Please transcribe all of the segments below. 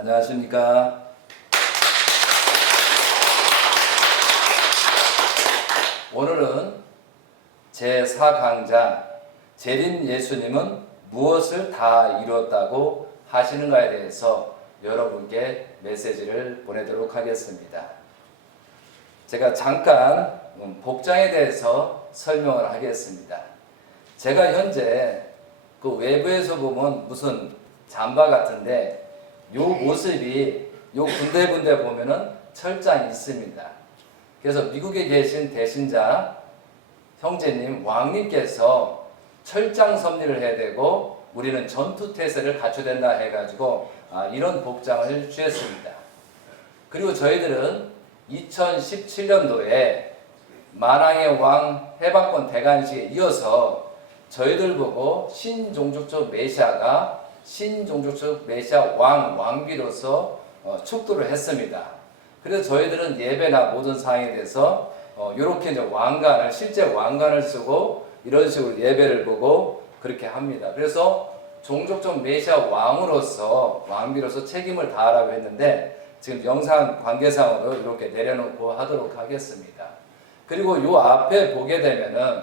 안녕하십니까. 오늘은 제4강좌 재림 예수님은 무엇을 다 이루었다고 하시는가에 대해서 여러분께 메시지를 보내도록 하겠습니다. 제가 잠깐 복장에 대해서 설명을 하겠습니다. 제가 현재 그 외부에서 보면 무슨 잠바 같은데 요 모습이 요 군데군데 보면은 철장이 있습니다. 그래서 미국에 계신 대신자 형제님, 왕님께서 철장 섭리를 해야 되고 우리는 전투태세를 갖춰야 된다 해가지고 이런 복장을 주셨습니다. 그리고 저희들은 2017년도에 만왕의 왕 해방권 대관식에 이어서 저희들 보고 신종족적 메시아가 신종족적 메시아 왕비로서 축도를 했습니다. 그래서 저희들은 예배나 모든 사항에 대해서 이렇게 이제 왕관을 실제 왕관을 쓰고 이런 식으로 예배를 보고 그렇게 합니다. 그래서 종족적 메시아 왕으로서 왕비로서 책임을 다하라고 했는데 지금 영상 관계상으로 이렇게 내려놓고 하도록 하겠습니다. 그리고 요 앞에 보게 되면은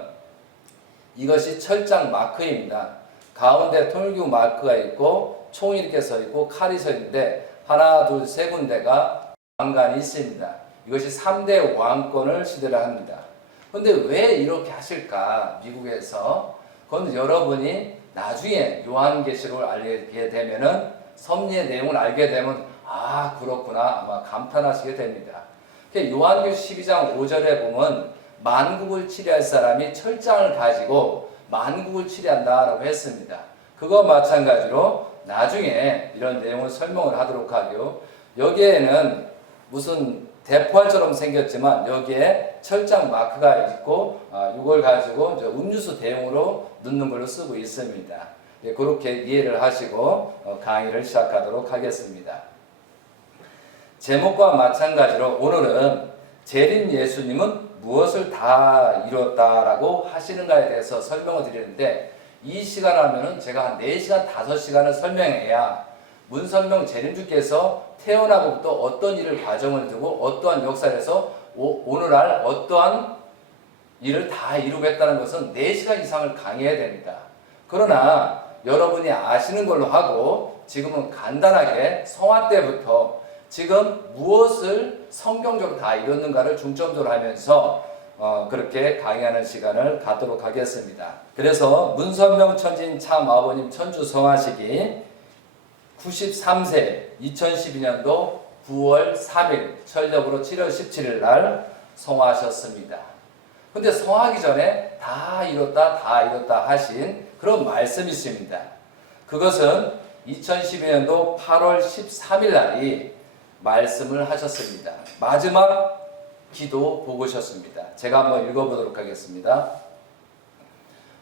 이것이 철장 마크입니다. 가운데 통일교 마크가 있고 총이 이렇게 서 있고 칼이 서 있는데 하나, 둘, 세 군데가 왕관이 있습니다. 이것이 3대 왕권을 시대를 합니다. 그런데 왜 이렇게 하실까? 미국에서. 그건 여러분이 나중에 요한계시록을 알게 되면은 섭리의 내용을 알게 되면 그렇구나 아마 감탄하시게 됩니다. 요한계시록 12장 5절에 보면 만국을 치리할 사람이 철장을 가지고 만국을 치리한다라고 했습니다. 그거 마찬가지로 나중에 이런 내용을 설명을 하도록 하고요. 여기에는 무슨 대포알처럼 생겼지만 여기에 철장 마크가 있고 이걸 가지고 이제 음료수 대용으로 넣는 걸로 쓰고 있습니다. 그렇게 이해를 하시고 강의를 시작하도록 하겠습니다. 제목과 마찬가지로 오늘은 재림 예수님은 무엇을 다 이뤘다라고 하시는가에 대해서 설명을 드리는데 이 시간 하면은 제가 한 4시간, 5시간을 설명해야 문선명 재림주께서 태어나고부터 어떤 일을 과정을 두고 어떠한 역사에서 오늘날 어떠한 일을 다 이루겠다는 것은 4시간 이상을 강의해야 됩니다. 그러나 여러분이 아시는 걸로 하고 지금은 간단하게 성화 때부터 지금 무엇을 성경적으로 다 이뤘는가를 중점적으로 하면서 그렇게 강의하는 시간을 갖도록 하겠습니다. 그래서 문선명 천진 참 아버님 천주 성화식이 93세 2012년도 9월 3일 철력으로 7월 17일 날 성화하셨습니다. 근데 성화하기 전에 다 이뤘다 하신 그런 말씀이 있습니다. 그것은 2012년도 8월 13일 날이 말씀을 하셨습니다. 마지막 기도 보고셨습니다. 제가 한번 읽어보도록 하겠습니다.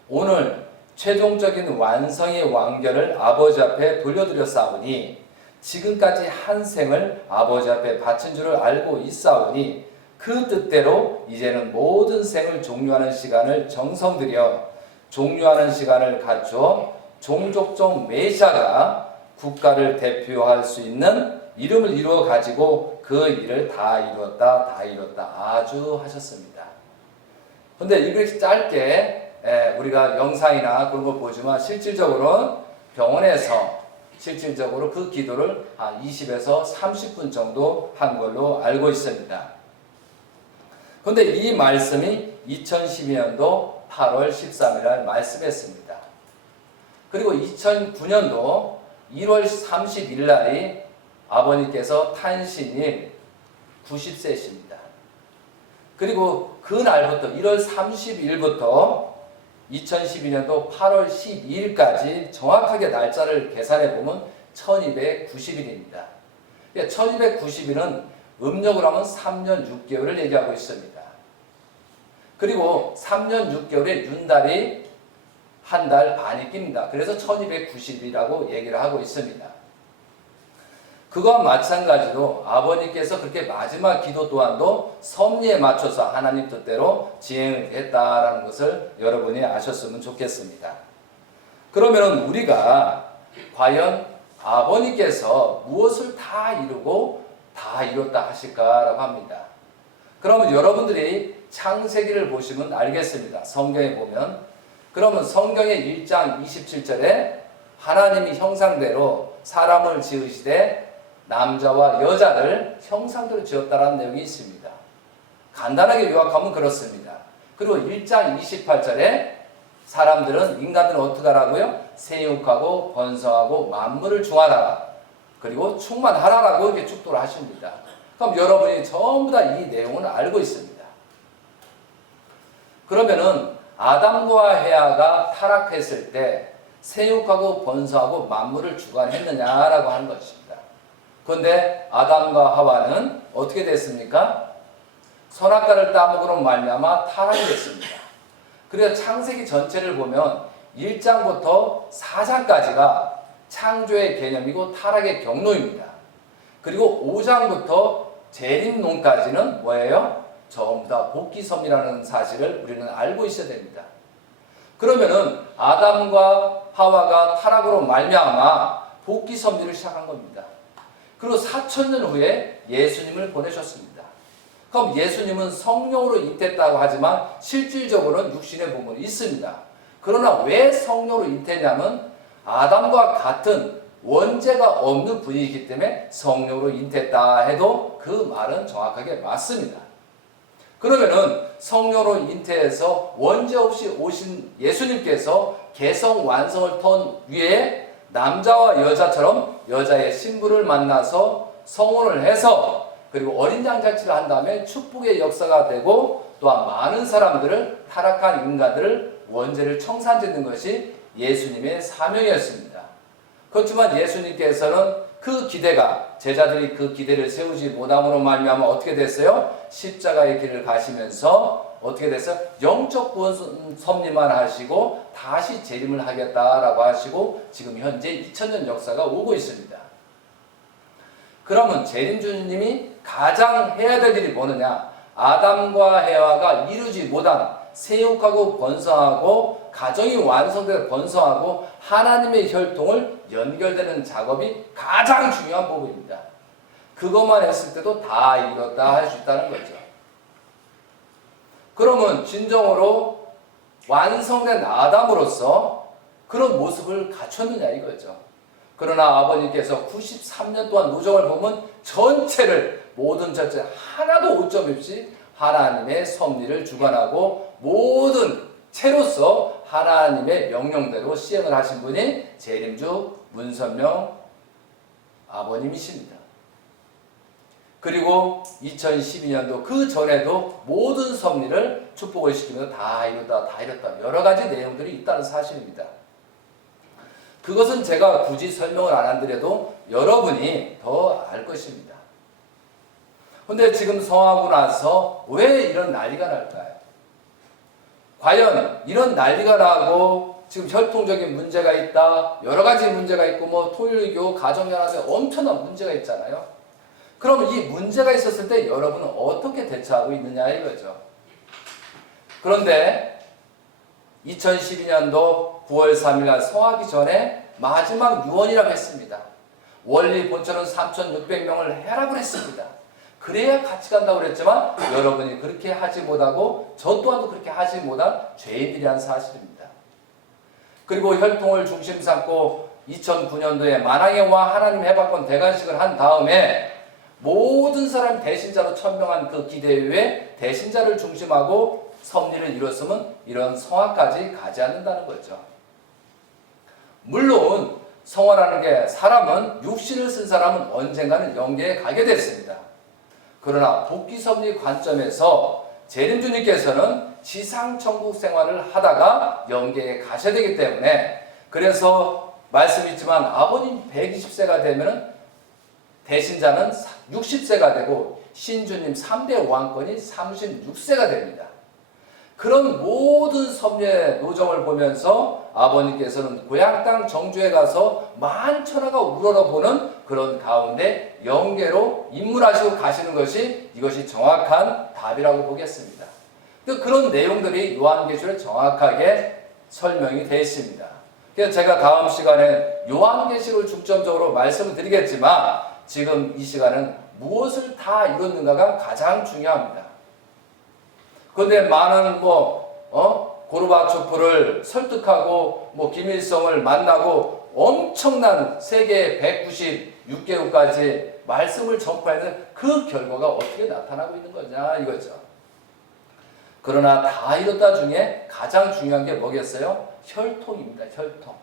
오늘 최종적인 완성의 완결을 아버지 앞에 돌려드렸사오니 지금까지 한 생을 아버지 앞에 바친 줄을 알고 있사오니 그 뜻대로 이제는 모든 생을 종료하는 시간을 정성들여 종료하는 시간을 갖추어 종족적 메시아가 국가를 대표할 수 있는 이름을 이루어 가지고 그 일을 다 이루었다 아주 하셨습니다. 근데 이렇게 짧게 우리가 영상이나 그런 걸 보지만 실질적으로 병원에서 실질적으로 그 기도를 20에서 30분 정도 한 걸로 알고 있습니다. 그런데 이 말씀이 2012년도 8월 13일 날 말씀했습니다. 그리고 2009년도 1월 30일 날이 아버님께서 탄신일 90세이십니다. 그리고 그 날부터 1월 30일부터 2012년도 8월 12일까지 정확하게 날짜를 계산해 보면 1290일입니다. 1290일은 음력으로 하면 3년 6개월을 얘기하고 있습니다. 그리고 3년 6개월에 윤달이 한 달 반이 낍니다. 그래서 1290일이라고 얘기를 하고 있습니다. 그와 마찬가지로 아버님께서 그렇게 마지막 기도 또한도 섭리에 맞춰서 하나님 뜻대로 진행을 했다라는 것을 여러분이 아셨으면 좋겠습니다. 그러면 우리가 과연 아버님께서 무엇을 다 이루고 다 이뤘다 하실까라고 합니다. 그러면 여러분들이 창세기를 보시면 알겠습니다. 성경에 보면. 그러면 성경의 1장 27절에 하나님이 형상대로 사람을 지으시되 남자와 여자를 형상대로 지었다라는 내용이 있습니다. 간단하게 요약하면 그렇습니다. 그리고 1장 28절에 사람들은, 인간들은 어떻게 하라고요? 세육하고 번성하고 만물을 중하라. 그리고 충만하라라고 이렇게 축도를 하십니다. 그럼 여러분이 전부 다 이 내용을 알고 있습니다. 그러면은 아담과 헤아가 타락했을 때 세육하고 번성하고 만물을 주관했느냐라고 하는 것입니다. 그런데 아담과 하와는 어떻게 됐습니까? 선악과를 따먹으로 말미암아 타락이 됐습니다. 그래서 창세기 전체를 보면 1장부터 4장까지가 창조의 개념이고 타락의 경로입니다. 그리고 5장부터 재림론까지는 뭐예요? 전부 다 복기섭리라는 사실을 우리는 알고 있어야 됩니다. 그러면은 아담과 하와가 타락으로 말미암아 복기섭리를 시작한 겁니다. 그리고 4000년 후에 예수님을 보내셨습니다. 그럼 예수님은 성령으로 잉태했다고 하지만 실질적으로는 육신의 부분이 있습니다. 그러나 왜 성령으로 잉태냐면 아담과 같은 원죄가 없는 분이기 때문에 성령으로 잉태했다 해도 그 말은 정확하게 맞습니다. 그러면은 성령으로 잉태해서 원죄 없이 오신 예수님께서 개성 완성을 턴 위에 남자와 여자처럼 여자의 신부를 만나서 성혼을 해서 그리고 어린 양자치를 한 다음에 축복의 역사가 되고 또한 많은 사람들을, 타락한 인간들을 원죄를 청산짓는 것이 예수님의 사명이었습니다. 그렇지만 예수님께서는 그 기대가, 제자들이 그 기대를 세우지 못함으로 말미암아 어떻게 됐어요? 십자가의 길을 가시면서 어떻게 됐어요? 영적 구원 섭리만 하시고 다시 재림을 하겠다라고 하시고 지금 현재 2000년 역사가 오고 있습니다. 그러면 재림주님이 가장 해야 될 일이 뭐느냐? 아담과 헤와가 이루지 못한 세육하고 번성하고 가정이 완성되어 번성하고 하나님의 혈통을 연결되는 작업이 가장 중요한 부분입니다. 그것만 했을 때도 다 이뤘다 할 수 있다는 거죠. 그러면 진정으로 완성된 아담으로서 그런 모습을 갖췄느냐 이거죠. 그러나 아버님께서 93년 동안 노정을 보면 전체를, 모든 전체 하나도 오점 없이 하나님의 섭리를 주관하고 모든 채로서 하나님의 명령대로 시행을 하신 분이 재림주 문선명 아버님이십니다. 그리고 2012년도 그 전에도 모든 섭리를 축복을 시키면서 다 이뤘다 여러 가지 내용들이 있다는 사실입니다. 그것은 제가 굳이 설명을 안 하더라도 여러분이 더 알 것입니다. 근데 지금 성하고 나서 왜 이런 난리가 날까요? 과연 이런 난리가 나고 지금 혈통적인 문제가 있다, 여러 가지 문제가 있고 뭐 토일교, 가정연합에 엄청난 문제가 있잖아요. 그러면 이 문제가 있었을 때 여러분은 어떻게 대처하고 있느냐 이거죠. 그런데 2012년도 9월 3일 성하기 전에 마지막 유언이라고 했습니다. 원리 본처는 3,600명을 해라고 했습니다. 그래야 같이 간다고 그랬지만 여러분이 그렇게 하지 못하고 저 또한도 그렇게 하지 못한 죄인들이란 사실입니다. 그리고 혈통을 중심 삼고 2009년도에 만왕의 왕 하나님 해방권 대관식을 한 다음에 모든 사람 대신자로 천명한 그 기대에 대신자를 중심하고 섭리를 이뤘으면 이런 성화까지 가지 않는다는 거죠. 물론 성화라는 게 사람은 육신을 쓴 사람은 언젠가는 영계에 가게 됐습니다. 그러나 복귀섭리 관점에서 재림주님께서는 지상천국 생활을 하다가 영계에 가셔야 되기 때문에 그래서 말씀있지만 아버님 120세가 되면 대신자는 60세가 되고 신주님 3대 왕권이 36세가 됩니다. 그런 모든 섭리의 노정을 보면서 아버님께서는 고향 땅 정주에 가서 만천하가 우러러보는 그런 가운데 영계로 입문하시고 가시는 것이 이것이 정확한 답이라고 보겠습니다. 그런 내용들이 요한계시록에 정확하게 설명이 되어 있습니다. 그래서 제가 다음 시간에 요한계시록을 중점적으로 말씀을 드리겠지만 지금 이 시간은 무엇을 다 이뤘는가가 가장 중요합니다. 그런데 많은 고르바초프를 설득하고 김일성을 만나고 엄청난 세계 196개국까지 말씀을 전파했는 그 결과가 어떻게 나타나고 있는 거냐 이거죠. 그러나 다 이뤘다 중에 가장 중요한 게 뭐겠어요? 혈통입니다. 혈통.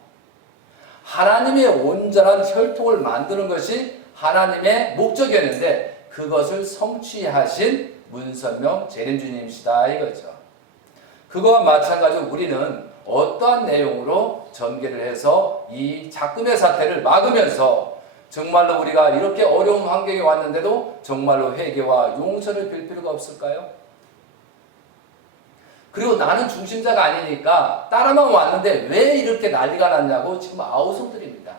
하나님의 온전한 혈통을 만드는 것이 하나님의 목적이었는데 그것을 성취하신 문선명 재림주님이시다 이거죠. 그거와 마찬가지로 우리는 어떠한 내용으로 전개를 해서 이 작금의 사태를 막으면서 정말로 우리가 이렇게 어려운 환경에 왔는데도 정말로 회개와 용서를 빌 필요가 없을까요? 그리고 나는 중심자가 아니니까 따라만 왔는데 왜 이렇게 난리가 났냐고 지금 아우성들입니다.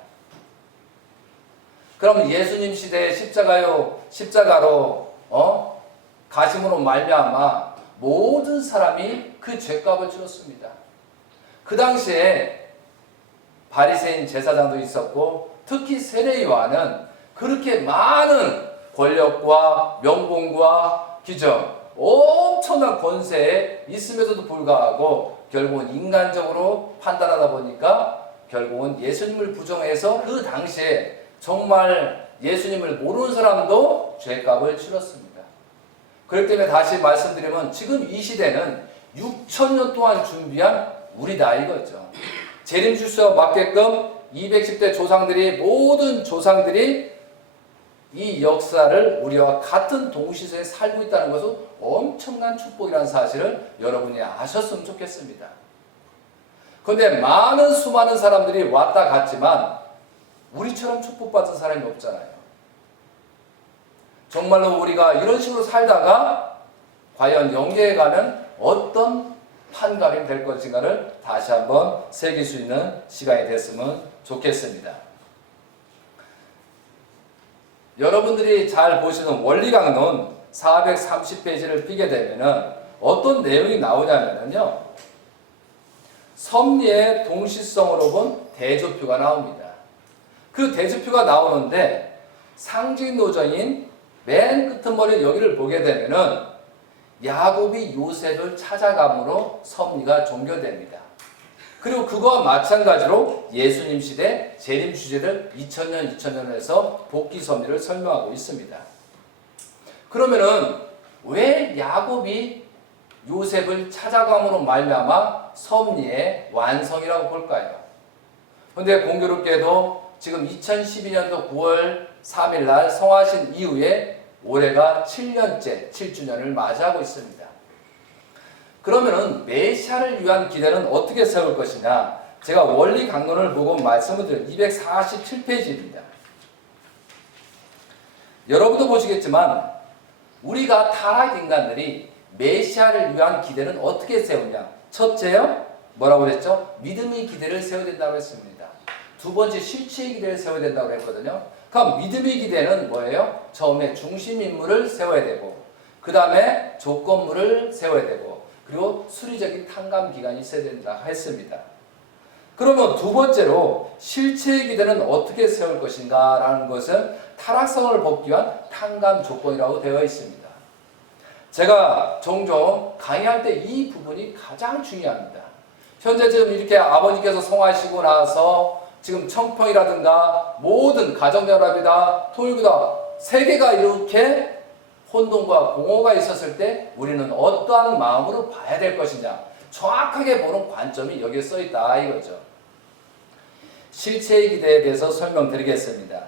그럼 예수님 시대의 십자가로 가심으로 말미암아 모든 사람이 그 죄값을 치렀습니다. 그 당시에 바리새인 제사장도 있었고 특히 세례 요한은 그렇게 많은 권력과 명분과 기적, 엄청난 권세에 있음에도 불구하고 결국은 인간적으로 판단하다 보니까 결국은 예수님을 부정해서 그 당시에 정말 예수님을 모르는 사람도 죄값을 치렀습니다. 그렇기 때문에 다시 말씀드리면 지금 이 시대는 6,000년 동안 준비한 우리다 이거죠. 재림 주수와 맞게끔 210대 조상들이 모든 조상들이 이 역사를 우리와 같은 동시대에 살고 있다는 것은 엄청난 축복이라는 사실을 여러분이 아셨으면 좋겠습니다. 그런데 수많은 사람들이 왔다 갔지만 우리처럼 축복받은 사람이 없잖아요. 정말로 우리가 이런 식으로 살다가 과연 영계에 가면 어떤 판가름이 될 것인가를 다시 한번 새길 수 있는 시간이 됐으면 좋겠습니다. 여러분들이 잘 보시는 원리강론 430페이지를 펴게 되면은 어떤 내용이 나오냐면요. 섭리의 동시성으로 본 대조표가 나옵니다. 그 대조표가 나오는데 상징 노정인 맨 끝머리 여기를 보게 되면은 야곱이 요셉을 찾아감으로 섭리가 종결됩니다. 그리고 그거와 마찬가지로 예수님 시대 재림 주제를 2000년 해서 복귀 섭리를 설명하고 있습니다. 그러면은 왜 야곱이 요셉을 찾아감으로 말미암아 섭리의 완성이라고 볼까요? 그런데 공교롭게도 지금 2012년도 9월 3일 날 성하신 이후에 올해가 7년째 7주년을 맞이하고 있습니다. 그러면은 메시아를 위한 기대는 어떻게 세울 것이냐? 제가 원리 강론을 보고 말씀을 드린 247페이지입니다. 여러분도 보시겠지만 우리가 타락 인간들이 메시아를 위한 기대는 어떻게 세우냐? 첫째요, 뭐라고 그랬죠? 믿음의 기대를 세워야 된다고 했습니다. 두 번째, 실체의 기대를 세워야 된다고 했거든요. 그럼 믿음의 기대는 뭐예요? 처음에 중심 인물을 세워야 되고, 그 다음에 조건물을 세워야 되고, 그리고 수리적인 탕감 기간이 있어야 된다 했습니다. 그러면 두 번째로 실체의 기대는 어떻게 세울 것인가 라는 것은 타락성을 벗기 위한 탕감 조건이라고 되어 있습니다. 제가 종종 강의할 때 이 부분이 가장 중요합니다. 현재 지금 이렇게 아버지께서 성하시고 나서 지금 청평이라든가 모든 가정연합이다, 통일교다, 세계가 이렇게 혼돈과 공허가 있었을 때 우리는 어떠한 마음으로 봐야 될 것이냐, 정확하게 보는 관점이 여기에 써 있다 이거죠. 실체의 기대에 대해서 설명드리겠습니다.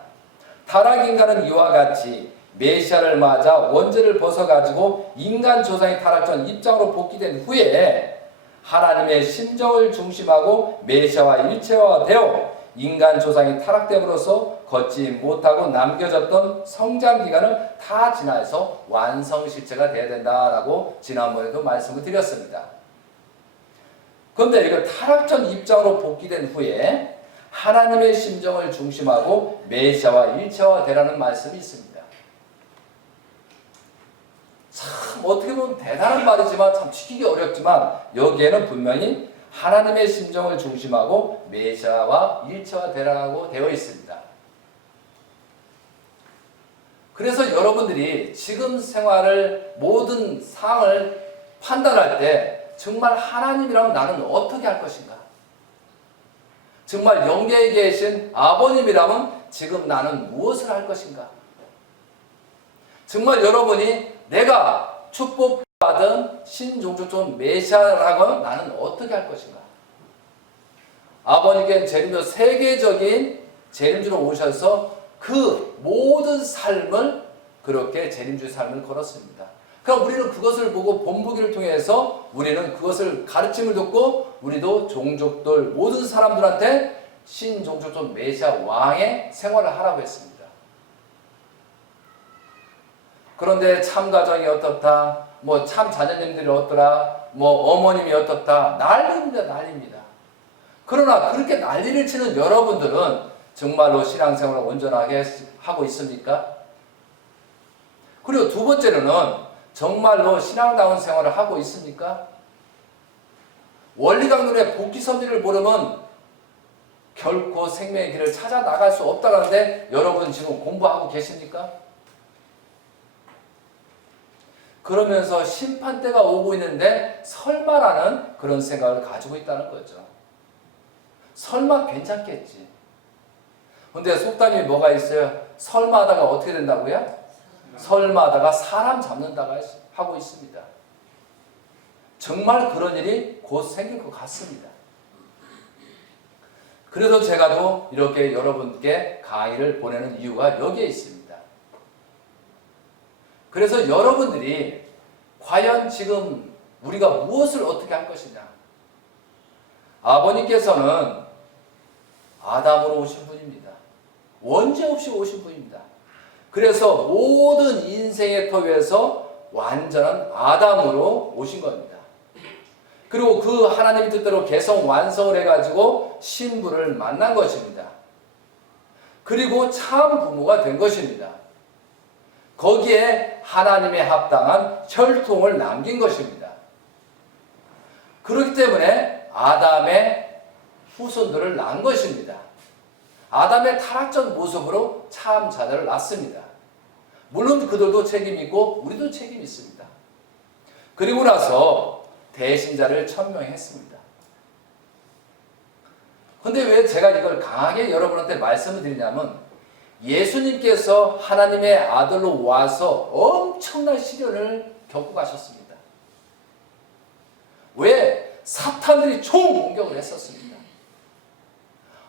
타락인간은 이와 같이 메시아를 맞아 원죄를 벗어가지고 인간 조상의 타락전 입장으로 복귀된 후에 하나님의 심정을 중심하고 메시아와 일체화되어 인간 조상이 타락됨으로써 걷지 못하고 남겨졌던 성장 기간을 다 지나서 완성 실체가 되어야 된다라고 지난번에도 말씀을 드렸습니다. 그런데 이거 타락전 입장으로 복귀된 후에 하나님의 심정을 중심하고 메시아와 일체화되라는 말씀이 있습니다. 참 어떻게 보면 대단한 말이지만 참 지키기 어렵지만 여기에는 분명히 하나님의 심정을 중심하고 메시아와 일체화되라고 되어 있습니다. 그래서 여러분들이 지금 생활을 모든 상황을 판단할 때 정말 하나님이라면 나는 어떻게 할 것인가? 정말 영계에 계신 아버님이라면 지금 나는 무엇을 할 것인가? 정말 여러분이 내가 축복받은 신종족종 메시아라고 나는 어떻게 할 것인가? 아버님께는 재림주 세계적인 재림주로 오셔서 그 모든 삶을 그렇게 재림주의 삶을 걸었습니다. 그럼 우리는 그것을 보고 본보기를 통해서 우리는 그것을 가르침을 듣고 우리도 종족들 모든 사람들한테 신종족종 메시아 왕의 생활을 하라고 했습니다. 그런데 참 가정이 어떻다, 뭐 참 자녀님들이 어떠라, 뭐 어머님이 어떻다, 난리입니다, 난리입니다. 그러나 그렇게 난리를 치는 여러분들은 정말로 신앙생활을 온전하게 하고 있습니까? 그리고 두 번째로는 정말로 신앙다운 생활을 하고 있습니까? 원리강론의 복귀섭리를 모르면 결코 생명의 길을 찾아 나갈 수 없다는데 여러분 지금 공부하고 계십니까? 그러면서 심판대가 오고 있는데 설마라는 그런 생각을 가지고 있다는 거죠. 설마 괜찮겠지. 근데 속담이 뭐가 있어요? 설마 하다가 어떻게 된다고요? 설마 하다가 사람 잡는다고 하고 있습니다. 정말 그런 일이 곧 생길 것 같습니다. 그래서 제가도 이렇게 여러분께 강의를 보내는 이유가 여기에 있습니다. 그래서 여러분들이 과연 지금 우리가 무엇을 어떻게 할 것이냐? 아버님께서는 아담으로 오신 분입니다. 원죄 없이 오신 분입니다. 그래서 모든 인생의 터위에서 완전한 아담으로 오신 겁니다. 그리고 그 하나님의 뜻대로 개성 완성을 해가지고 신부를 만난 것입니다. 그리고 참 부모가 된 것입니다. 거기에 하나님의 합당한 혈통을 남긴 것입니다. 그렇기 때문에 아담의 후손들을 낳은 것입니다. 아담의 타락적 모습으로 참 자녀를 낳습니다. 물론 그들도 책임이 있고 우리도 책임이 있습니다. 그리고 나서 대신자를 천명했습니다. 그런데 왜 제가 이걸 강하게 여러분한테 말씀을 드리냐면 예수님께서 하나님의 아들로 와서 엄청난 시련을 겪고 가셨습니다. 왜? 사탄들이 총공격을 했었습니다.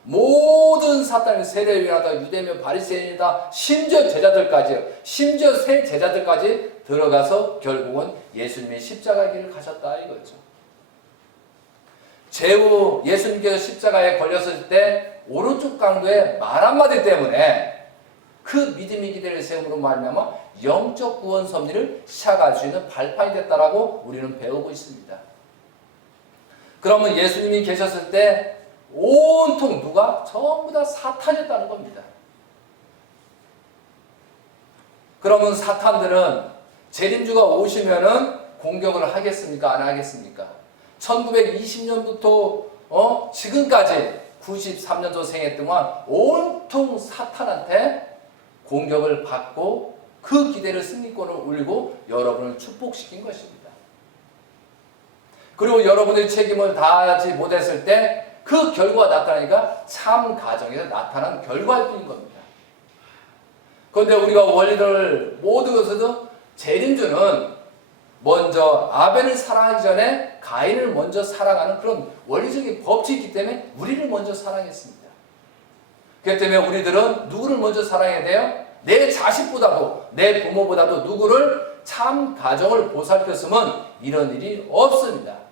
모든 사탄이 세례요한이다, 유대면 바리새인이다, 심지어 제자들까지요. 심지어 새 제자들까지 들어가서 결국은 예수님이 십자가 길을 가셨다 이거죠. 제후 예수님께서 십자가에 걸렸을 때 오른쪽 강도의 말 한마디 때문에 그 믿음의 기대를 세움으로 말미암아 영적 구원 섭리를 시작할 수 있는 발판이 됐다라고 우리는 배우고 있습니다. 그러면 예수님이 계셨을 때 온통 누가? 전부 다 사탄이었다는 겁니다. 그러면 사탄들은 재림주가 오시면은 공격을 하겠습니까? 안 하겠습니까? 1920년부터 지금까지 93년도 생애 동안 온통 사탄한테 공격을 받고 그 기대를 승리권을 올리고 여러분을 축복시킨 것입니다. 그리고 여러분의 책임을 다하지 못했을 때 그 결과가 나타나니까 참 가정에서 나타난 결과일 뿐인 겁니다. 그런데 우리가 원리를 모든 것에서 재림주는 먼저 아벨을 사랑하기 전에 가인을 먼저 사랑하는 그런 원리적인 법칙이 있기 때문에 우리를 먼저 사랑했습니다. 그렇기 때문에 우리들은 누구를 먼저 사랑해야 돼요? 내 자식보다도 내 부모보다도 누구를 참 가정을 보살폈으면 이런 일이 없습니다.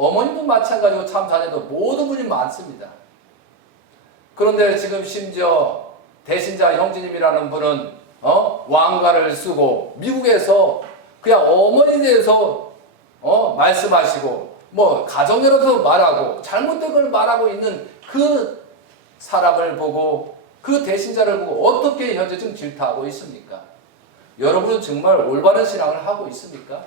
어머님도 마찬가지고 참 자녀도 모든 분이 많습니다. 그런데 지금 심지어 대신자 형제님이라는 분은 왕가를 쓰고 미국에서 그냥 어머니에 대해서 말씀하시고 뭐 가정여러도 말하고 잘못된 걸 말하고 있는 그 사람을 보고 그 대신자를 보고 어떻게 현재 지금 질타하고 있습니까? 여러분은 정말 올바른 신앙을 하고 있습니까?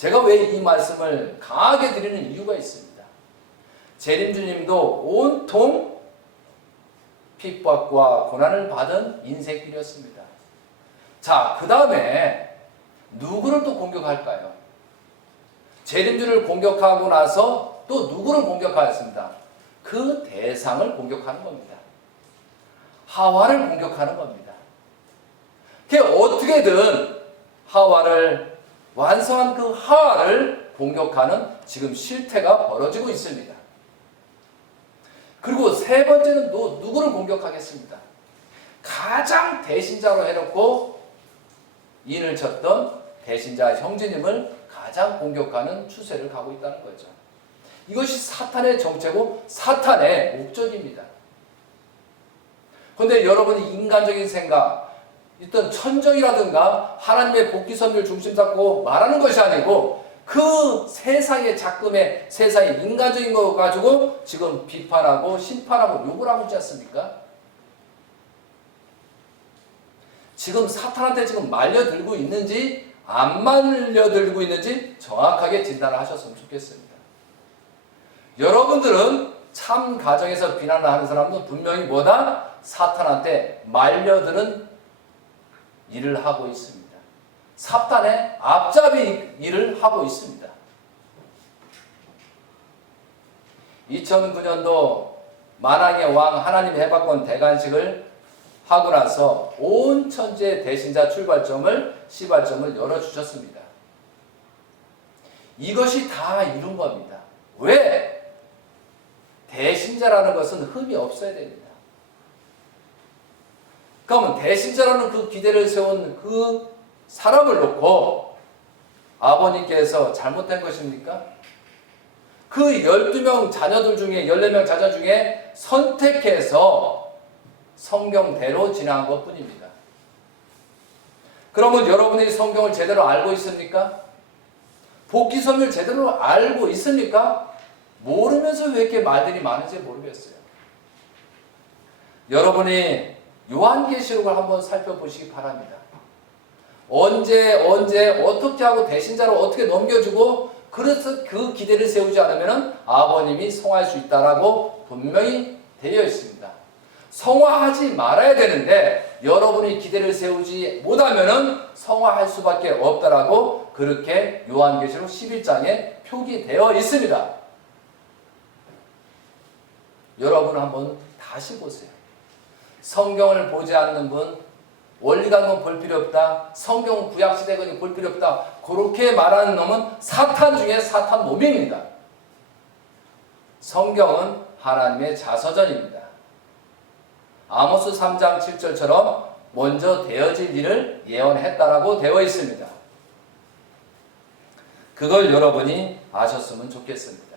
제가 왜 이 말씀을 강하게 드리는 이유가 있습니다. 재림주님도 온통 핍박과 고난을 받은 인생길이었습니다. 자, 그 다음에 누구를 또 공격할까요? 재림주를 공격하고 나서 또 누구를 공격하였습니다. 그 대상을 공격하는 겁니다. 하와를 공격하는 겁니다. 그게 어떻게든 하와를 완성한 그 하와를 공격하는 지금 실태가 벌어지고 있습니다. 그리고 세 번째는 또 누구를 공격하겠습니다. 가장 대신자로 해놓고 인을 쳤던 대신자 형제님을 가장 공격하는 추세를 가고 있다는 거죠. 이것이 사탄의 정체고 사탄의 목적입니다. 그런데 여러분이 인간적인 생각, 어떤 천정이라든가 하나님의 복귀 선물 중심 잡고 말하는 것이 아니고 그 세상의 작금의 세상의 인간적인 거 가지고 지금 비판하고 심판하고 욕을 하고 있지 않습니까? 지금 사탄한테 지금 말려들고 있는지 안 말려들고 있는지 정확하게 진단을 하셨으면 좋겠습니다. 여러분들은 참 가정에서 비난을 하는 사람은 분명히 뭐다? 사탄한테 말려드는 일을 하고 있습니다. 사탄의 앞잡이 일을 하고 있습니다. 2009년도 만왕의 왕 하나님 해방권 대관식을 하고 나서 온 천지의 대신자 출발점을 시발점을 열어주셨습니다. 이것이 다 이룬 겁니다. 왜? 대신자라는 것은 흠이 없어야 됩니다. 그러면 대신자라는 그 기대를 세운 그 사람을 놓고 아버님께서 잘못된 것입니까? 그 12명 자녀들 중에 14명 자녀 중에 선택해서 성경대로 진행한 것 뿐입니다. 그러면 여러분이 성경을 제대로 알고 있습니까? 복귀 선물 제대로 알고 있습니까? 모르면서 왜 이렇게 말들이 많은지 모르겠어요. 여러분이 요한계시록을 한번 살펴보시기 바랍니다. 언제 어떻게 하고 대신자로 어떻게 넘겨주고 그래서 그 기대를 세우지 않으면 아버님이 성화할 수 있다라고 분명히 되어 있습니다. 성화하지 말아야 되는데 여러분이 기대를 세우지 못하면 성화할 수밖에 없다라고 그렇게 요한계시록 11장에 표기되어 있습니다. 여러분 한번 다시 보세요. 성경을 보지 않는 분, 원리관건 볼 필요 없다. 성경 구약시대건이 볼 필요 없다. 그렇게 말하는 놈은 사탄 중에 사탄 몸입니다. 성경은 하나님의 자서전입니다. 아모스 3장 7절처럼 먼저 되어질 일을 예언했다라고 되어 있습니다. 그걸 여러분이 아셨으면 좋겠습니다.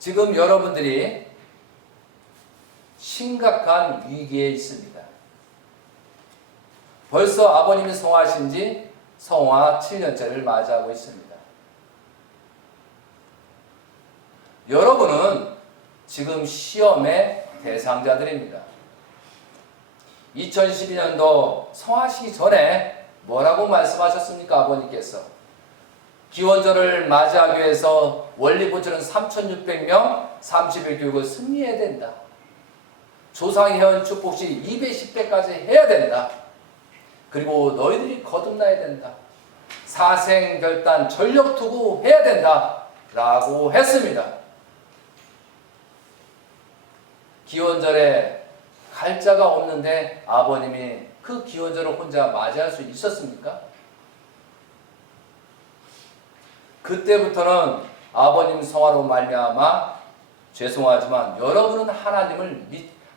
지금 여러분들이 심각한 위기에 있습니다. 벌써 아버님이 성화하신 지 성화 7년째를 맞이하고 있습니다. 여러분은 지금 시험의 대상자들입니다. 2012년도 성화하시기 전에 뭐라고 말씀하셨습니까? 아버님께서 기원절을 맞이하기 위해서 원리보초는 3,600명 30일 교육을 승리해야 된다. 조상회원 축복시 210배까지 해야 된다. 그리고 너희들이 거듭나야 된다. 사생결단 전력투구 해야 된다. 라고 했습니다. 기원절에 갈 자가 없는데 아버님이 그 기원절을 혼자 맞이할 수 있었습니까? 그때부터는 아버님 성화로 말미암아 죄송하지만 여러분은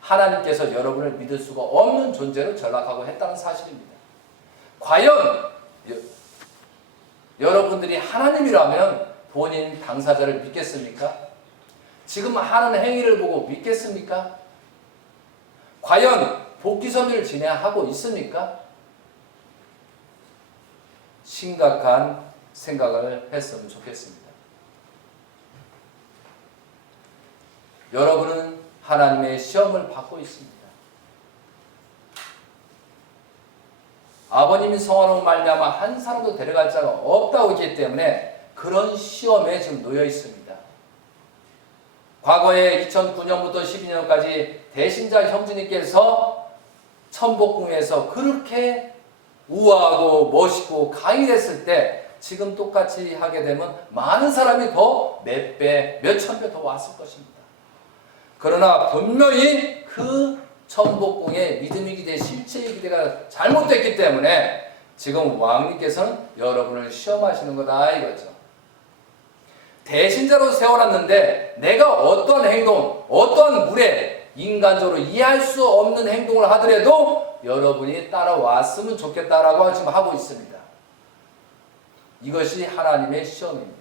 하나님께서 여러분을 믿을 수가 없는 존재로 전락하고 했다는 사실입니다. 과연 여러분들이 하나님이라면 본인 당사자를 믿겠습니까? 지금 하는 행위를 보고 믿겠습니까? 과연 복귀선을 진행하고 있습니까? 심각한 생각을 했으면 좋겠습니다. 여러분은 하나님의 시험을 받고 있습니다. 아버님이 성화로 말미암아 한 사람도 데려갈 자가 없다고 했기 때문에 그런 시험에 지금 놓여 있습니다. 과거에 2009년부터 12년까지 대신자 형제님께서 천복궁에서 그렇게 우아하고 멋있고 강인했을 때 지금 똑같이 하게 되면 많은 사람이 더 몇 배, 몇천 배 더 왔을 것입니다. 그러나 분명히 그 천복궁의 믿음의 기대, 실체의 기대가 잘못됐기 때문에 지금 왕님께서는 여러분을 시험하시는 거다 이거죠. 대신자로 세워놨는데 내가 어떠한 행동, 어떠한 무례, 인간적으로 이해할 수 없는 행동을 하더라도 여러분이 따라왔으면 좋겠다라고 지금 하고 있습니다. 이것이 하나님의 시험입니다.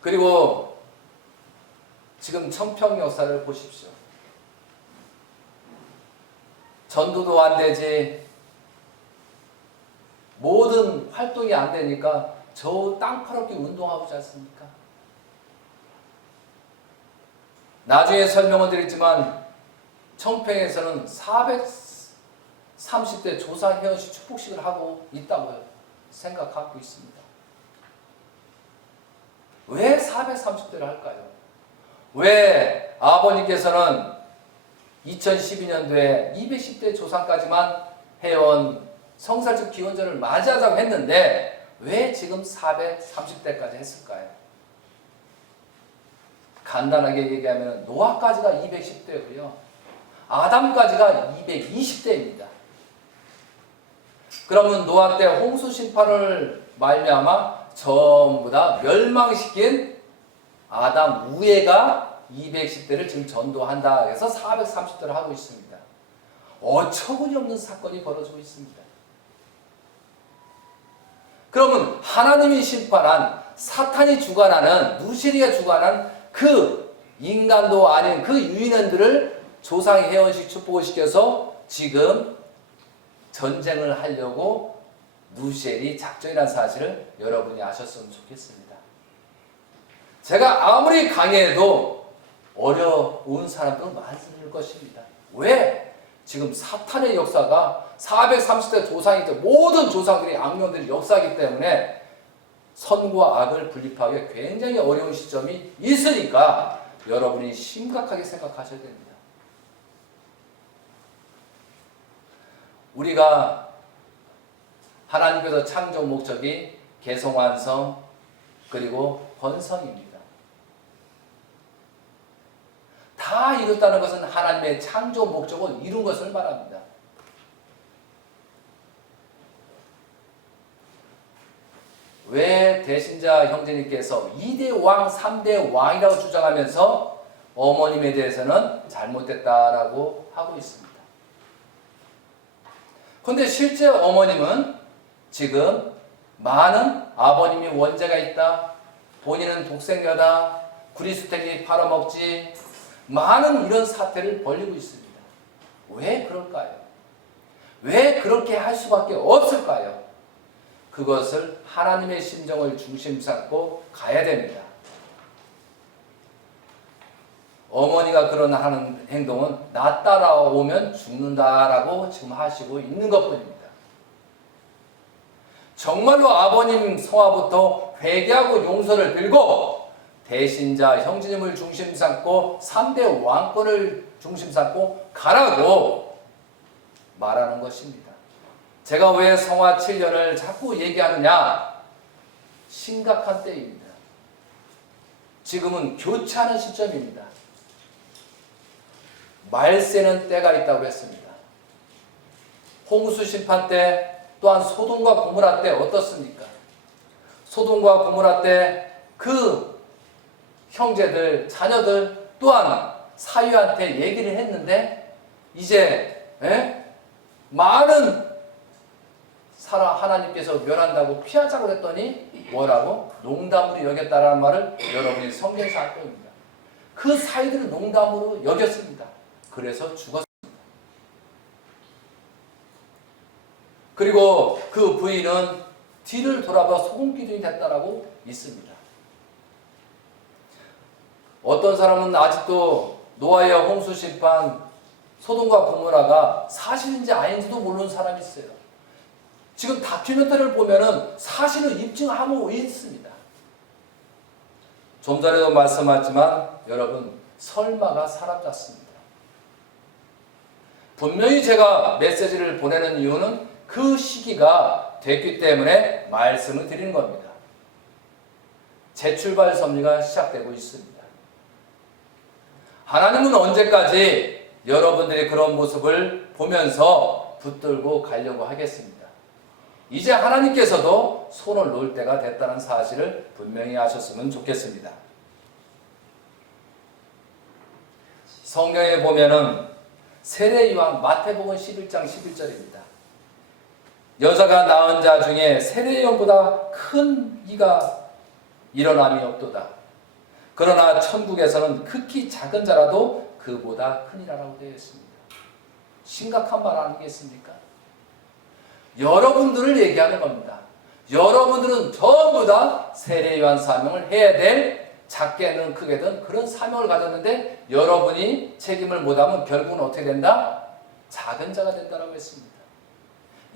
그리고 지금 청평 역사를 보십시오. 전도도 안 되지, 모든 활동이 안 되니까 저 땅 파놓기 운동하고 있지 않습니까? 나중에 설명을 드리지만 청평에서는 430대 조상 회원식 축복식을 하고 있다고 생각하고 있습니다. 왜 430대를 할까요? 왜 아버님께서는 2012년도에 210대 조상까지만 회원 성살집 기원전을 맞이하자고 했는데 왜 지금 430대까지 했을까요? 간단하게 얘기하면 노아까지가 210대고요. 아담까지가 220대입니다. 그러면 노아 때 홍수 심판을 말미암아 전부 다 멸망시킨 아담 우에가 210대를 지금 전도한다 해서 430대를 하고 있습니다. 어처구니 없는 사건이 벌어지고 있습니다. 그러면 하나님이 심판한, 사탄이 주관하는, 누시리가 주관한 그 인간도 아닌 그 유인원들을 조상의 회원식 축복을 시켜서 지금 전쟁을 하려고 누시엘이 작전이라는 사실을 여러분이 아셨으면 좋겠습니다. 제가 아무리 강해도 어려운 사람들은 많을 것입니다. 왜? 지금 사탄의 역사가 430대 조상이죠. 모든 조상들이 악령들이 역사이기 때문에 선과 악을 분립하기 굉장히 어려운 시점이 있으니까 여러분이 심각하게 생각하셔야 됩니다. 우리가 하나님께서 창조 목적이 개성완성 그리고 번성입니다. 다 이뤘다는 것은 하나님의 창조 목적을 이룬 것을 말합니다. 왜 대신자 형제님께서 2대 왕, 3대 왕이라고 주장하면서 어머님에 대해서는 잘못됐다라고 하고 있습니다. 그런데 실제 어머님은 지금 많은 아버님이 원죄가 있다, 본인은 독생녀다, 구리수택이 팔아먹지, 많은 이런 사태를 벌이고 있습니다. 왜 그럴까요? 왜 그렇게 할 수밖에 없을까요? 그것을 하나님의 심정을 중심 삼고 가야 됩니다. 어머니가 그런 하는 행동은 나 따라오면 죽는다라고 지금 하시고 있는 것뿐입니다. 정말로 아버님 성화부터 회개하고 용서를 빌고 대신자 형제님을 중심 삼고 3대 왕권을 중심 삼고 가라고 말하는 것입니다. 제가 왜 성화 7년을 자꾸 얘기하느냐? 심각한 때입니다. 지금은 교차하는 시점입니다. 말세는 때가 있다고 했습니다. 홍수 심판 때, 또한 소돔과 고모라 때 어떻습니까? 소돔과 고모라 때 그 형제들, 자녀들 또한 사유한테 얘기를 했는데 이제 많은 하나님께서 멸한다고 피하자고 했더니 뭐라고? 농담으로 여겼다라는 말을 여러분이 성경에서 알 겁니다. 그 사이들을 농담으로 여겼습니다. 그래서 죽었습니다. 그리고 그 부인은 뒤를 돌아봐 소금기둥이 됐다라고 믿습니다. 어떤 사람은 아직도 노아의 홍수 심판 소돔과 고모라가 사실인지 아닌지도 모르는 사람이 있어요. 지금 다큐멘터리를 보면은 사실을 입증하고 있습니다. 좀 전에도 말씀하셨지만 여러분, 설마가 사람 같습니다. 분명히 제가 메시지를 보내는 이유는 그 시기가 됐기 때문에 말씀을 드리는 겁니다. 재출발 섭리가 시작되고 있습니다. 하나님은 언제까지 여러분들이 그런 모습을 보면서 붙들고 가려고 하겠습니다. 이제 하나님께서도 손을 놓을 때가 됐다는 사실을 분명히 아셨으면 좋겠습니다. 성경에 보면은 세례요한 마태복음 11장 11절입니다. 여자가 낳은 자 중에 세례요한보다 큰 이가 일어남이 없도다. 그러나 천국에서는 극히 작은 자라도 그보다 크니라라고 되어 있습니다. 심각한 말 아니겠습니까? 여러분들을 얘기하는 겁니다. 여러분들은 전부 다 세례요한 사명을 해야 될, 작게든 크게든 그런 사명을 가졌는데 여러분이 책임을 못하면 결국은 어떻게 된다? 작은 자가 된다고 했습니다.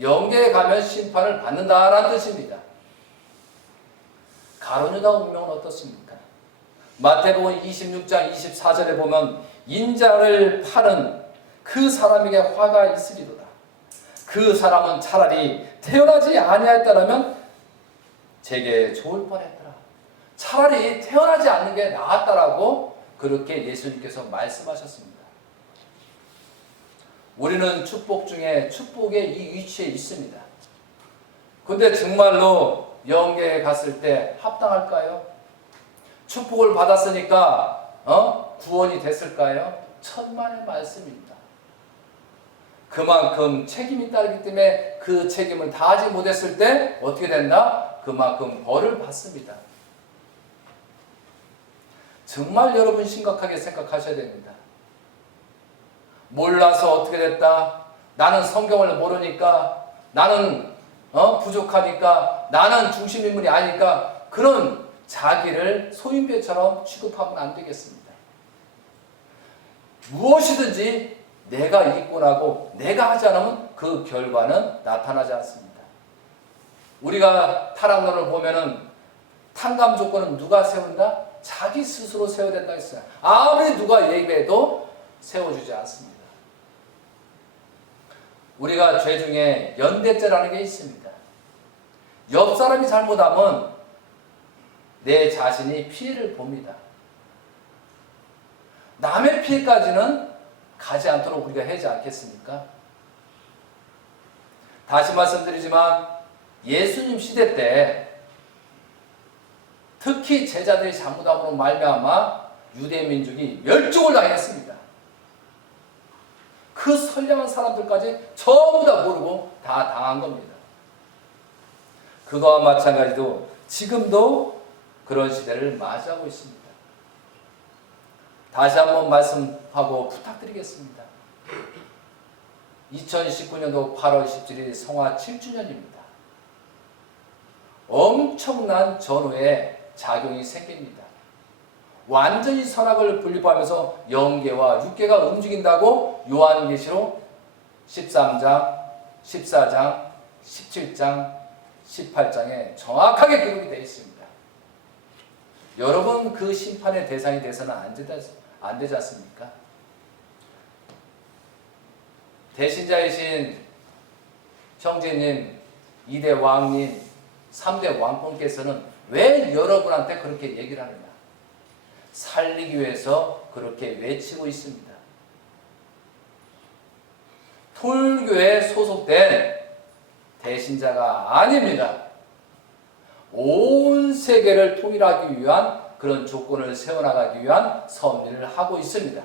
영계에 가면 심판을 받는다라는 뜻입니다. 가룟 유다 운명은 어떻습니까? 마태복음 26장 24절에 보면 인자를 파는 그 사람에게 화가 있으리로다. 그 사람은 차라리 태어나지 아니하였다라면 제게 좋을 뻔했더라. 차라리 태어나지 않는 게 나았다라고 그렇게 예수님께서 말씀하셨습니다. 우리는 축복 중에 축복의 이 위치에 있습니다. 근데 정말로 영계에 갔을 때 합당할까요? 축복을 받았으니까 구원이 됐을까요? 천만의 말씀입니다. 그만큼 책임이 따르기 때문에 그 책임을 다하지 못했을 때 어떻게 된다? 그만큼 벌을 받습니다. 정말 여러분 심각하게 생각하셔야 됩니다. 몰라서 어떻게 됐다? 나는 성경을 모르니까, 나는 부족하니까, 나는 중심인물이 아니니까 그런 자기를 소인배처럼 취급하면 안 되겠습니다. 무엇이든지 내가 일꾼하고 내가 하지 않으면 그 결과는 나타나지 않습니다. 우리가 타락론을 보면은 탕감 조건은 누가 세운다? 자기 스스로 세워야 된다 했어요. 아무리 누가 얘기해도 세워주지 않습니다. 우리가 죄 중에 연대죄라는 게 있습니다. 옆 사람이 잘못하면 내 자신이 피해를 봅니다. 남의 피해까지는 가지 않도록 우리가 하지 않겠습니까? 다시 말씀드리지만 예수님 시대 때 특히 제자들이 잘못함으로 말미암아 유대 민족이 멸종을 당했습니다. 그 선량한 사람들까지 전부 다 모르고 다 당한 겁니다. 그거와 마찬가지로 지금도 그런 시대를 맞이하고 있습니다. 다시 한번 말씀하고 부탁드리겠습니다. 2019년도 8월 17일 성화 7주년입니다. 엄청난 전후에 작용이 생깁니다. 완전히 선악을 분립하면서 영계와 육계가 움직인다고 요한계시록 13장, 14장, 17장, 18장에 정확하게 기록이 되어 있습니다. 여러분 그 심판의 대상이 돼서는 안 되지 않습니까? 대신자이신 형제님, 2대 왕님, 3대 왕권께서는 왜 여러분한테 그렇게 얘기를 하느냐? 살리기 위해서 그렇게 외치고 있습니다. 톨교에 소속된 대신자가 아닙니다. 온 세계를 통일하기 위한 그런 조건을 세워나가기 위한 섭리를 하고 있습니다.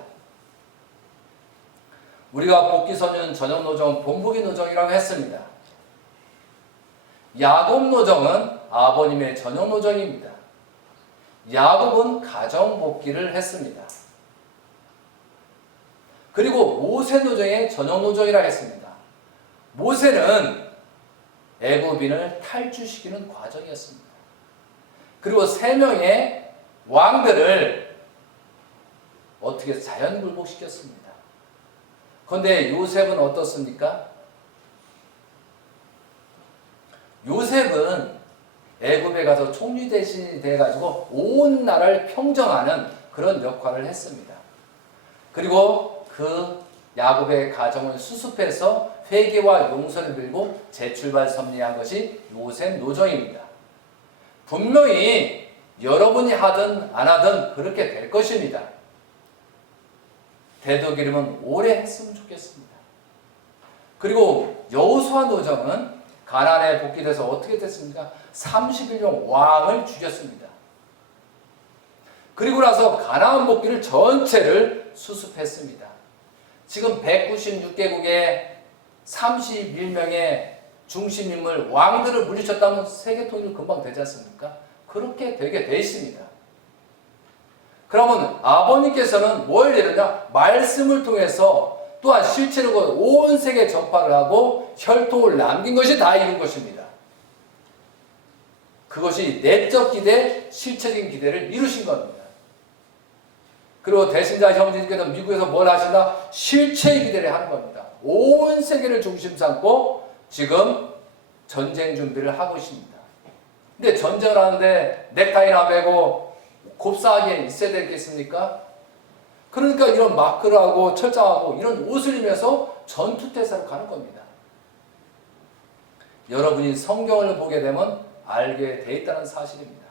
우리가 복귀선언 전형노정, 본보기 노정이라고 했습니다. 야곱 노정은 아버님의 전형노정입니다. 야곱은 가정복귀를 했습니다. 그리고 모세 노정의 전형노정이라 했습니다. 모세는 애굽인을 탈주시키는 과정이었습니다. 그리고 3명의 왕들을 어떻게 자연굴복시켰습니다. 그런데 요셉은 어떻습니까? 요셉은 애굽에 가서 총리 대신이 돼가지고 온 나라를 평정하는 그런 역할을 했습니다. 그리고 그 야곱의 가정을 수습해서 회개와 용서를 빌고 재출발 섭리한 것이 요셉 노정입니다. 분명히 여러분이 하든 안 하든 그렇게 될 것입니다. 되도록이면 오래 했으면 좋겠습니다. 그리고 여호수아 노정은 가나안에 복귀돼서 어떻게 됐습니까? 30일용 왕을 죽였습니다. 그리고 나서 가나안 복귀를 전체를 수습했습니다. 지금 196개국의 31명의 중심인물 왕들을 물리쳤다면 세계 통일 금방 되지 않습니까? 그렇게 되게 돼 있습니다. 그러면 아버님께서는 뭘 이루냐? 말씀을 통해서 또한 실체로 온 세계 전파를 하고 혈통을 남긴 것이 다 이룬 것입니다. 그것이 내적 기대, 실체적인 기대를 이루신 겁니다. 그리고 대신자 형제님께서 미국에서 뭘 하신다? 실체의 기대를 하는 겁니다. 온 세계를 중심 삼고 지금 전쟁 준비를 하고 있습니다. 근데 전쟁을 하는데 넥타이나 매고 곱사하게 있어야 되겠습니까? 그러니까 이런 마크를 하고 철장하고 이런 옷을 입으면서 전투태세로 가는 겁니다. 여러분이 성경을 보게 되면 알게 돼 있다는 사실입니다.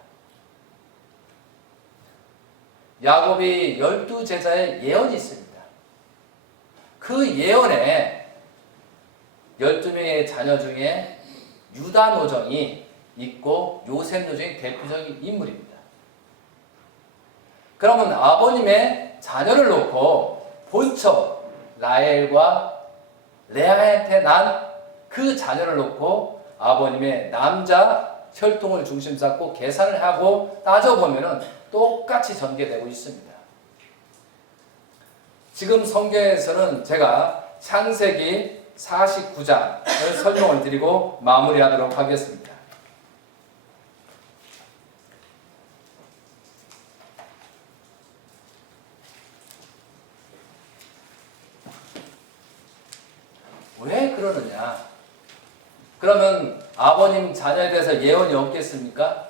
야곱이 12제자의 예언이 있습니다. 그 예언에 12명의 자녀 중에 유다 노정이 있고 요셉 노정이 대표적인 인물입니다. 그러면 아버님의 자녀를 놓고 본처 라헬과 레아한테 난 그 자녀를 놓고 아버님의 남자 혈통을 중심 삼고 계산을 하고 따져보면 똑같이 전개되고 있습니다. 지금 성경에서는 제가 창세기 49장을 설명을 드리고 마무리하도록 하겠습니다. 왜 그러느냐? 그러면 아버님 자녀에 대해서 예언이 없겠습니까?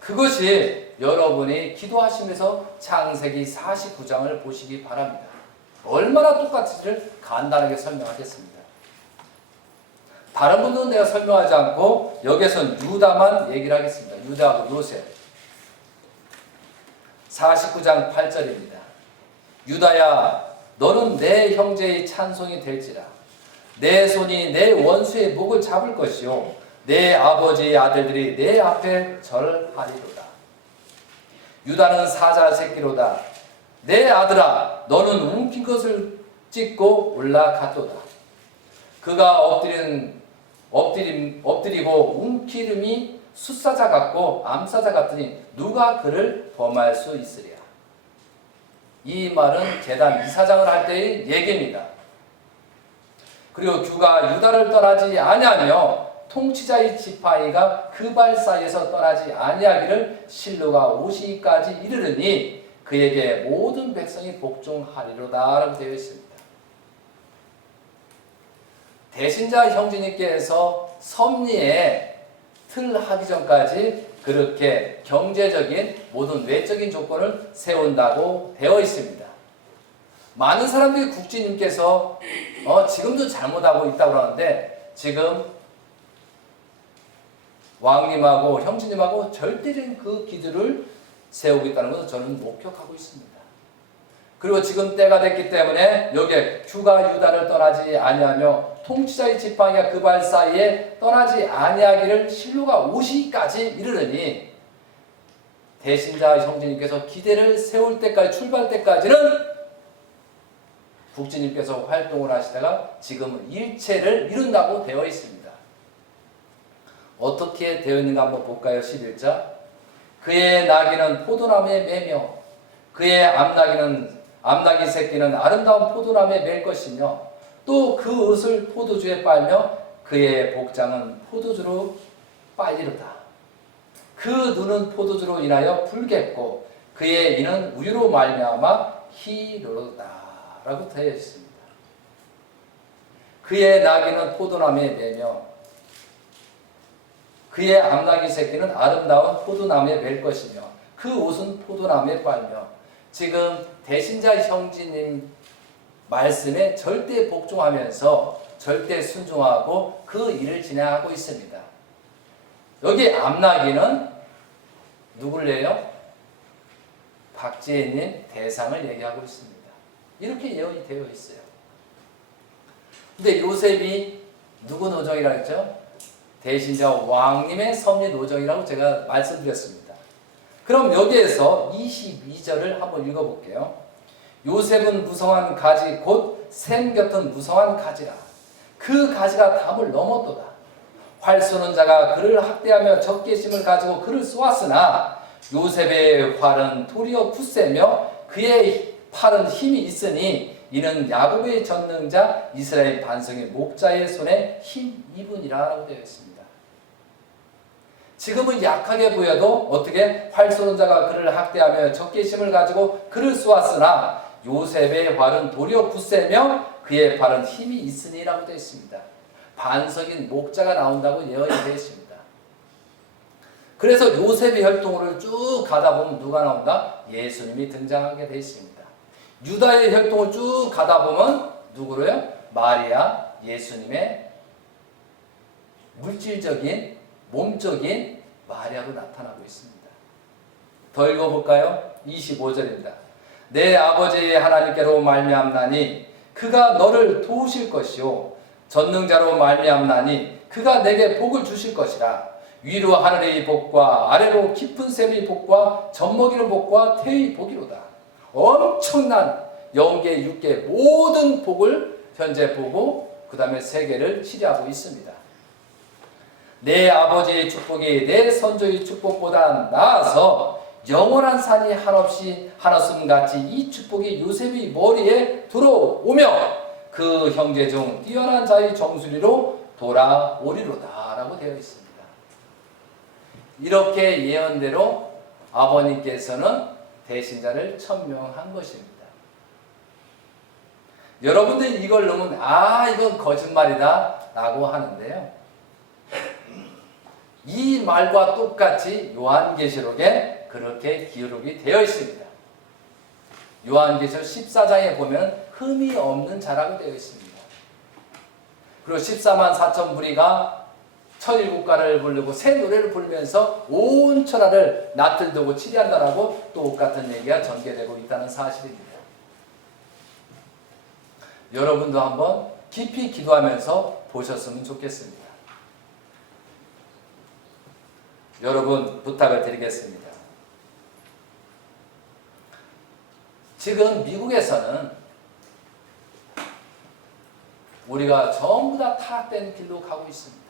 그것이 여러분이 기도하시면서 창세기 49장을 보시기 바랍니다. 얼마나 똑같은지를 간단하게 설명하겠습니다. 다른 분들은 내가 설명하지 않고 여기에서는 유다만 얘기를 하겠습니다. 유다하고 요셉. 49장 8절입니다. 유다야, 너는 내 형제의 찬송이 될지라. 내 손이 내 원수의 목을 잡을 것이요 내 아버지의 아들들이 내 앞에 절하리로다. 유다는 사자 새끼로다. 내 아들아, 너는 움킨 것을 찢고 올라갔도다. 그가 엎드리고 움키름이 숫사자 같고 암사자 같으니 누가 그를 범할 수 있으랴. 이 말은 제단 이사장을 할 때의 얘기입니다. 그리고 규가 유다를 떠나지 아니하며 통치자의 지파이가 그 발 사이에서 떠나지 아니하기를 실로가 오시기까지 이르르니 그에게 모든 백성이 복종하리로다 라고 되어 있습니다. 대신자 형제님께서 섭리의 틀 하기 전까지 그렇게 경제적인 모든 외적인 조건을 세운다고 되어 있습니다. 많은 사람들이 국진님께서 지금도 잘못하고 있다고 그러는데 지금 왕님하고 형제님하고 절대적인 그 기도를 세우고 있다는 것을 저는 목격하고 있습니다. 그리고 지금 때가 됐기 때문에 여기에 규가 유다를 떠나지 아니하며 통치자의 지팡이가 그 발 사이에 떠나지 아니하기를 실로가 오시기까지 이르르니 대신자 형제님께서 기대를 세울 때까지 출발 때까지는 국진님께서 활동을 하시다가 지금은 일체를 이룬다고 되어 있습니다. 어떻게 되어 있는가 한번 볼까요? 11절. 그의 나귀는 포도나무에 매며 그의 암나귀 새끼는 아름다운 포도나무에 맬 것이며 또 그 옷을 포도주에 빨며 그의 복장은 포도주로 빨리로다. 그 눈은 포도주로 인하여 붉겠고 그의 이는 우유로 말미암아 희로다 라고 되어 있습니다. 그의 나귀는 포도나무에 매며 그의 암나귀 새끼는 아름다운 포도나무에 맬 것이며 그 옷은 포도나무에 빨며. 지금 대신자 형제님 말씀에 절대 복종하면서 절대 순종하고 그 일을 진행하고 있습니다. 여기 암나귀는 누굴 내요? 박지혜님 대상을 얘기하고 있습니다. 이렇게 예언이 되어 있어요. 근데 요셉이 누구 노정이라고 했죠? 대신자 왕님의 섭리 노정이라고 제가 말씀드렸습니다. 그럼 여기에서 22절을 한번 읽어볼게요. 요셉은 무성한 가지 곧 샘 같은 무성한 가지라. 그 가지가 담을 넘었도다. 활 쏘는 자가 그를 학대하며 적개심을 가지고 그를 쏘았으나 요셉의 활은 도리어 굳세며 그의 팔은 힘이 있으니 이는 야곱의 전능자 이스라엘 반성의 목자의 손에 힘입으니라라고 되어 있습니다. 지금은 약하게 보여도 어떻게 활 쏘는 자가 그를 학대하며 적개심을 가지고 그를 쏘았으나 요셉의 활은 도리어 굳세며 그의 팔은 힘이 있으니라고 되어 있습니다. 반석인 목자가 나온다고 예언이 되어 있습니다. 그래서 요셉의 혈통을 쭉 가다 보면 누가 나온다? 예수님이 등장하게 되어 있습니다. 유다의 혈통을 쭉 가다 보면 누구로요? 마리아, 예수님의 물질적인 몸적인 마리아로 나타나고 있습니다. 더 읽어볼까요? 25절입니다. 내 아버지의 하나님께로 말미암나니 그가 너를 도우실 것이요 전능자로 말미암나니 그가 내게 복을 주실 것이라. 위로 하늘의 복과 아래로 깊은 샘의 복과 젖먹이는 복과 태의 복이로다. 엄청난 영계 육계 모든 복을 현재 보고 그 다음에 세계를 치료하고 있습니다. 내 아버지의 축복이 내 선조의 축복보다 나아서 영원한 산이 한없이 한없음같이 이 축복이 요셉의 머리에 들어오며 그 형제 중 뛰어난 자의 정수리로 돌아오리로다 라고 되어 있습니다. 이렇게 예언대로 아버님께서는 대신자를 천명한 것입니다. 여러분들이 이걸 넣으면 이건 거짓말이다 라고 하는데요. 이 말과 똑같이 요한계시록에 그렇게 기록이 되어 있습니다. 요한계시록 14장에 보면 흠이 없는 자라고 되어 있습니다. 그리고 14만 4천 무리가 천일국가를 부르고 새 노래를 부르면서 온 천하를 낫들 두고 치리한다라고 똑같은 얘기가 전개되고 있다는 사실입니다. 여러분도 한번 깊이 기도하면서 보셨으면 좋겠습니다. 여러분 부탁을 드리겠습니다. 지금 미국에서는 우리가 전부 다 타락된 길로 가고 있습니다.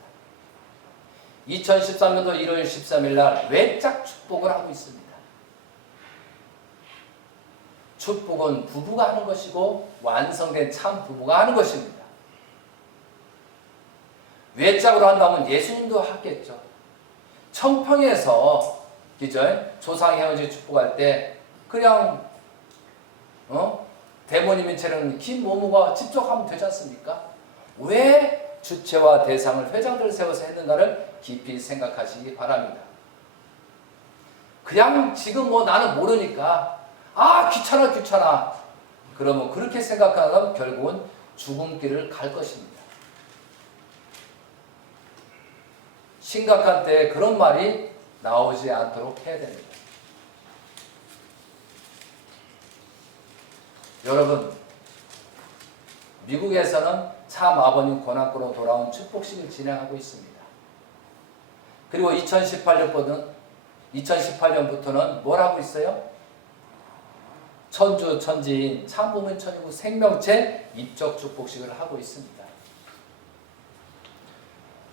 2013년도 1월 13일 날 외짝 축복을 하고 있습니다. 축복은 부부가 하는 것이고 완성된 참 부부가 하는 것입니다. 외짝으로 한다면 예수님도 하겠죠. 청평에서 조상 행원제 축복할 때 그냥 대모님인처럼 김모모가 직접 하면 되지 않습니까? 왜 주체와 대상을 회장들을 세워서 했는가를 깊이 생각하시기 바랍니다. 그냥 지금 나는 모르니까 귀찮아 그러면 그렇게 생각하면 결국은 죽음길을 갈 것입니다. 심각한 때에 그런 말이 나오지 않도록 해야 됩니다. 여러분, 미국에서는 참 아버님 고난꾸로 돌아온 축복식을 진행하고 있습니다. 그리고 2018년부터는 뭘 하고 있어요? 천주 천지인 참부문 천국 생명체 입적 축복식을 하고 있습니다.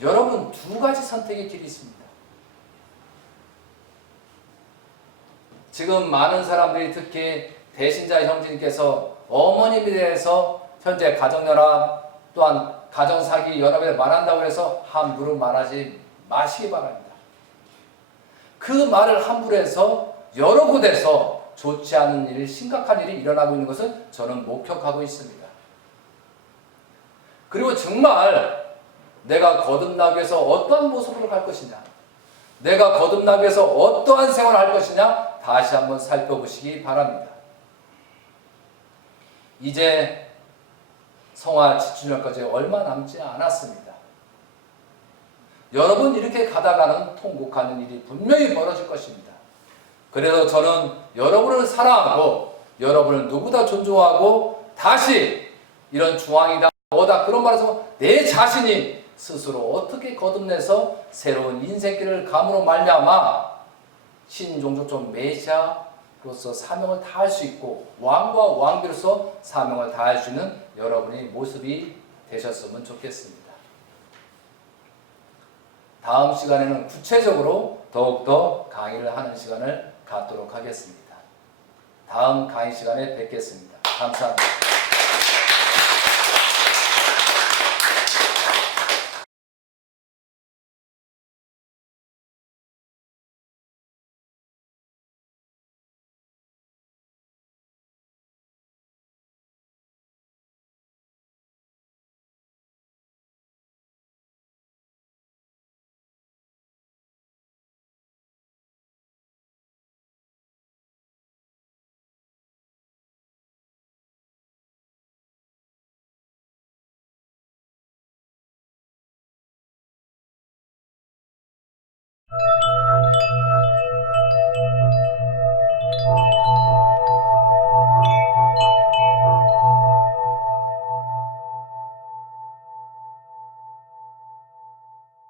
여러분, 두 가지 선택의 길이 있습니다. 지금 많은 사람들이 특히 대신자 형제님께서 어머님에 대해서 현재 가정연합 또한 가정사기 연합에 말한다고 해서 함부로 말하지 마시기 바랍니다. 그 말을 함부로 해서 여러 곳에서 좋지 않은 일, 심각한 일이 일어나고 있는 것을 저는 목격하고 있습니다. 그리고 정말 내가 거듭나기 위해서 어떠한 모습으로 갈 것이냐, 내가 거듭나기 위해서 어떠한 생활을 할 것이냐 다시 한번 살펴보시기 바랍니다. 이제 성화 7주년까지 얼마 남지 않았습니다. 여러분 이렇게 가다가는 통곡하는 일이 분명히 벌어질 것입니다. 그래서 저는 여러분을 사랑하고 여러분을 누구보다 존중하고 다시 이런 중앙이다 뭐다 그런 말에서 내 자신이 스스로 어떻게 거듭내서 새로운 인생길을 감으로 말미암아 신종족적 메시아로서 사명을 다할 수 있고 왕과 왕비로서 사명을 다할 수 있는 여러분의 모습이 되셨으면 좋겠습니다. 다음 시간에는 구체적으로 더욱더 강의를 하는 시간을 갖도록 하겠습니다. 다음 강의 시간에 뵙겠습니다. 감사합니다.